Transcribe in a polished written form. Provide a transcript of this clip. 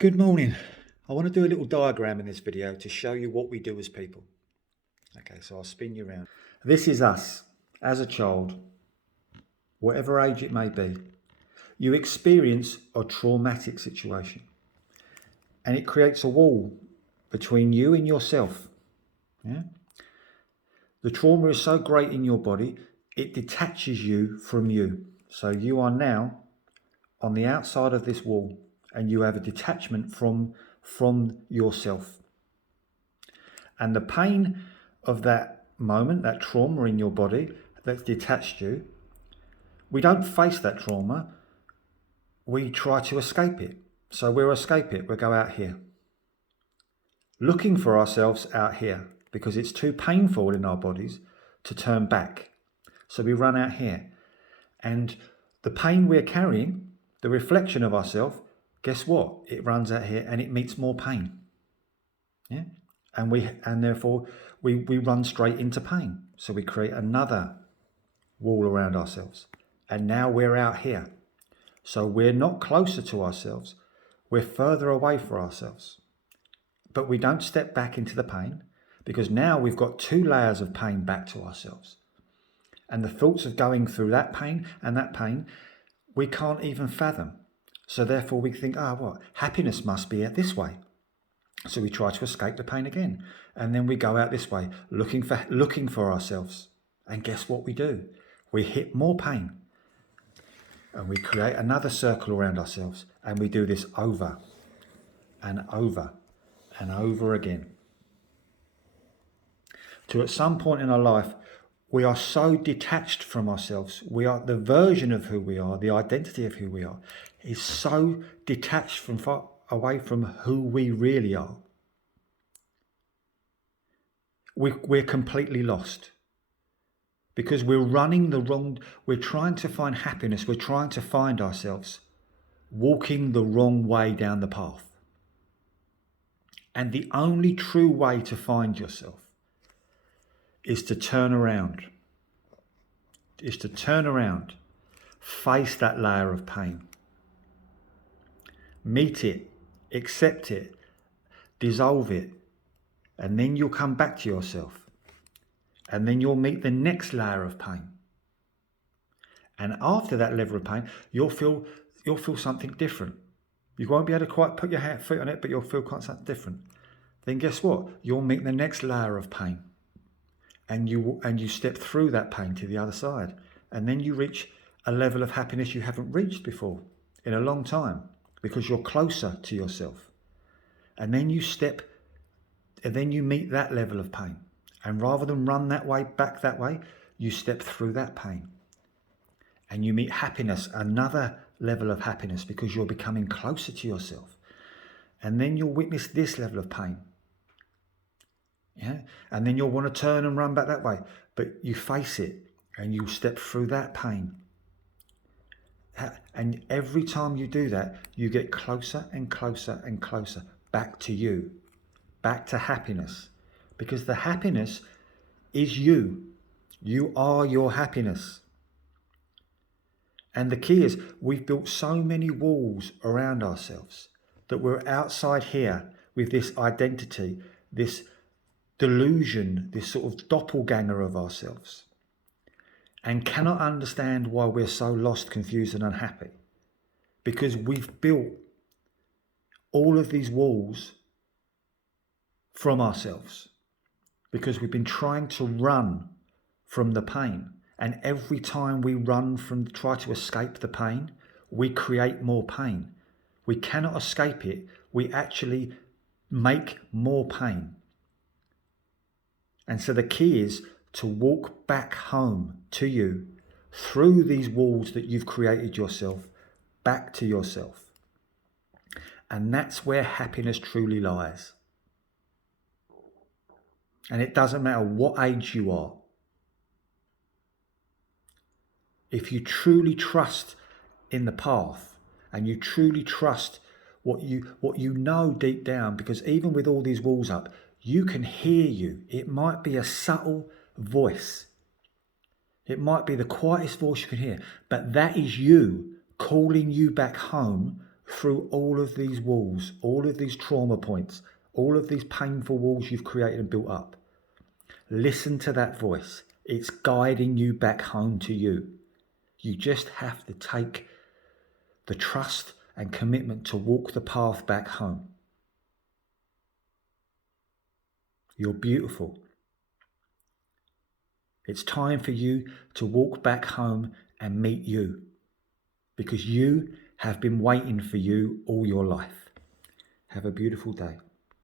Good morning. I want to do a little diagram in this video to show you what we do as people. Okay, so I'll spin you around. This is us as a child, whatever age it may be. You experience a traumatic situation and it creates a wall between you and yourself. Yeah? The trauma is so great in your body, it detaches you from you. So you are now on the outside of this wall and you have a detachment from yourself. And the pain of that moment, that trauma in your body that's detached you, we don't face that trauma, we try to escape it. So we'll escape it, we'll go out here. Looking for ourselves out here because it's too painful in our bodies to turn back. So we run out here. And the pain we're carrying, the reflection of ourselves, guess what? It runs out here and it meets more pain. Yeah? And therefore we run straight into pain. So we create another wall around ourselves. And now we're out here. So we're not closer to ourselves. We're further away from ourselves. But we don't step back into the pain because now we've got two layers of pain back to ourselves. And the thoughts of going through that pain and that pain, we can't even fathom. So therefore we think, happiness must be this way. So we try to escape the pain again. And then we go out this way, looking for ourselves. And guess what we do? We hit more pain. And we create another circle around ourselves. And we do this over and over and over again. To at some point in our life, we are so detached from ourselves. We are the version of who we are, the identity of who we are, is so detached from far away from who we really are. We're completely lost because we're running the wrong, we're trying to find happiness, we're trying to find ourselves, walking the wrong way down the path. And the only true way to find yourself is to turn around, face that layer of pain, meet it, accept it, dissolve it, and then you'll come back to yourself. And then you'll meet the next layer of pain. And after that level of pain, you'll feel something different. You won't be able to quite put your foot on it, but you'll feel quite something different. Then guess what? You'll meet the next layer of pain. And you step through that pain to the other side. And then you reach a level of happiness you haven't reached before in a long time because you're closer to yourself. And then you meet that level of pain. And rather than run that way, back that way, you step through that pain. And you meet happiness, another level of happiness because you're becoming closer to yourself. And then you'll witness this level of pain. Yeah? And then you'll want to turn and run back that way. But you face it and you step through that pain. And every time you do that, you get closer and closer and closer back to you, back to happiness. Because the happiness is you. You are your happiness. And the key is we've built so many walls around ourselves that we're outside here with this identity, this delusion, this sort of doppelganger of ourselves, and cannot understand why we're so lost, confused and unhappy. Because we've built all of these walls from ourselves. Because we've been trying to run from the pain. And every time we try to escape the pain, we create more pain. We cannot escape it. We actually make more pain. And so the key is to walk back home to you through these walls that you've created yourself, back to yourself. And that's where happiness truly lies. And it doesn't matter what age you are. If you truly trust in the path and you truly trust what you know deep down, because even with all these walls up, you can hear you. It might be a subtle voice. It might be the quietest voice you can hear, but that is you calling you back home through all of these walls, all of these trauma points, all of these painful walls you've created and built up. Listen to that voice. It's guiding you back home to you. You just have to take the trust and commitment to walk the path back home. You're beautiful. It's time for you to walk back home and meet you, because you have been waiting for you all your life. Have a beautiful day.